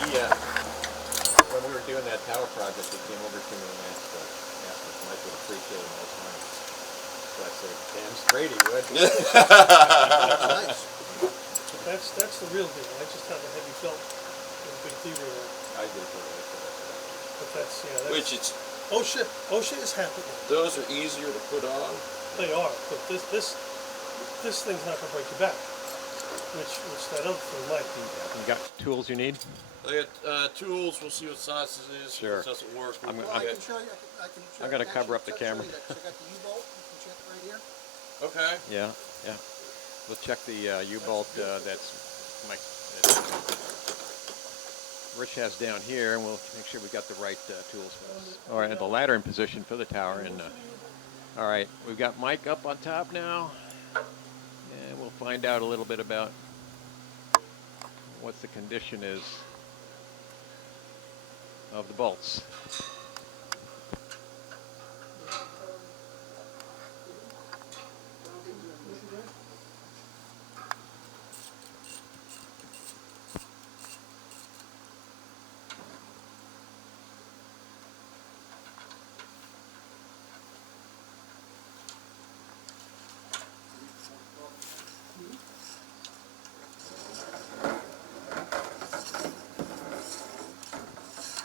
when we were doing that tower project, he came over to me and asked if Mike would appreciate those money. So I said, damn straight he would. Nice. That's the real deal. I just have a heavy belt with a big D-ring. I did for that. But that's, that's... Which it's... OSHA is happening. Those are easier to put on. They are, but this thing's not going to break your back. Which that other thing might be. You got tools you need? I got tools. We'll see what size it is. Sure. If this doesn't work. I can show you. I'm going to cover up the camera. I got the U-bolt. You can check right here. Okay. Yeah. We'll check the U-bolt that's Rich has down here, and we'll make sure we got the right tools for this. All right, the ladder in position for the tower. And all right, we've got Mike up on top now, and we'll find out a little bit about what the condition is of the bolts.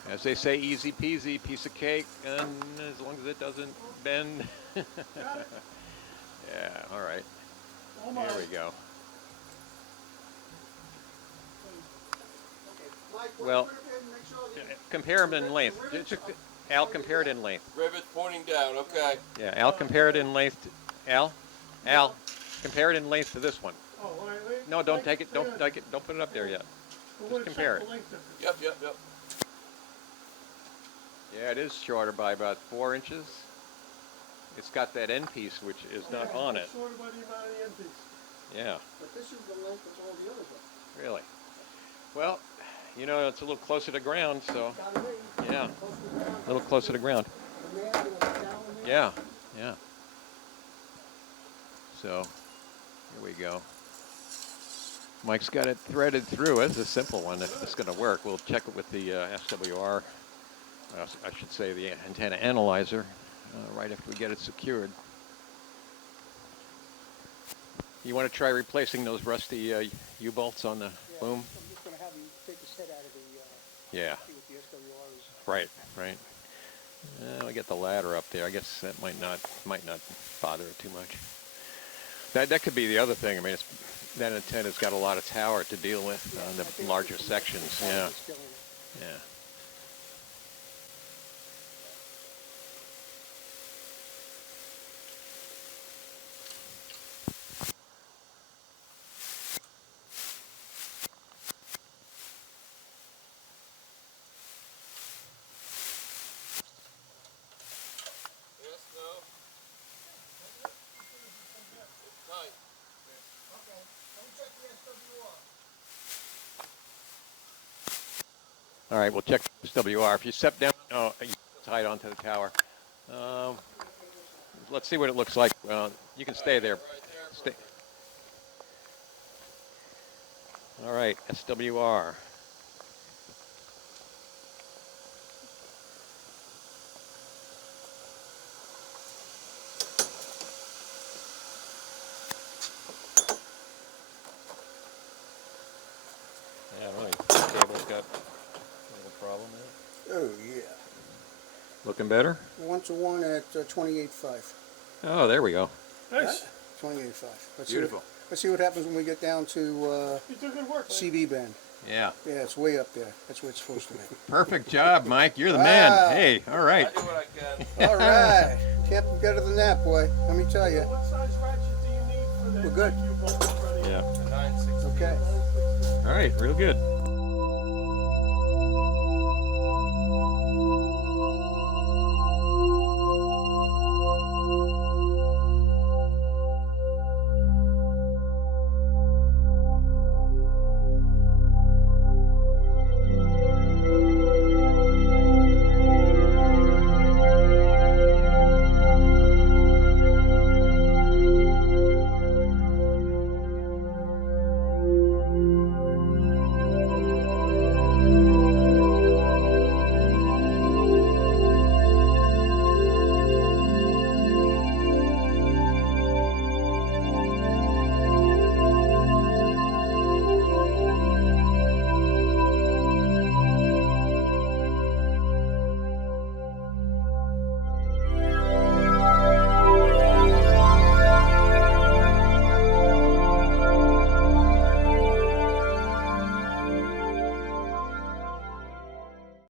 As they say, easy peasy, piece of cake, and as long as it doesn't bend. Yeah, all right. Here we go. Well, compare them in length. Al, compare it in length. Rivet pointing down. Okay. Yeah, Al, compare it in length. Al, compare it in length to this one. Oh, wait. No, don't take it. Don't take it. Don't put it up there yet. Just compare it. Yep. Yeah, it is shorter by about 4 inches. It's got that end piece, which is not on it. Shorter by the amount of the end piece. Yeah. But this is the length of all the others. Really? Well, you know, it's a little closer to ground, so yeah, a little closer to ground. Yeah. So here we go. Mike's got it threaded through. It's a simple one. If it's going to work, we'll check it with the SWR. I should say the antenna analyzer right after we get it secured. You want to try replacing those rusty U-bolts on the boom? I'm just going to have you take the set out of the Yeah. see what the SWR is. Right. We get the ladder up there. I guess that might not bother it too much. That could be the other thing. I mean, that antenna's got a lot of tower to deal with on the larger sections. Yeah. All right, we'll check SWR. If you step down, you tied onto the tower. Let's see what it looks like. You can stay there. Stay. All right, SWR. Yeah, really. The cable's got a little problem there. Oh, yeah. Looking better? 1-to-1 at 28.5. Oh, there we go. Nice. 28.5. Beautiful. Let's see what happens when we get down to You do good work, man. CB band. Yeah. Yeah, it's way up there. That's where it's supposed to be. Perfect job, Mike. You're the Wow. man. Hey, all right. I do what I can. All right. Can't be better than that, boy. Let me tell you. What size ratchet do you need for that? We're good. U-bolt in front of you? Yeah. The 960. Okay. All right, real good.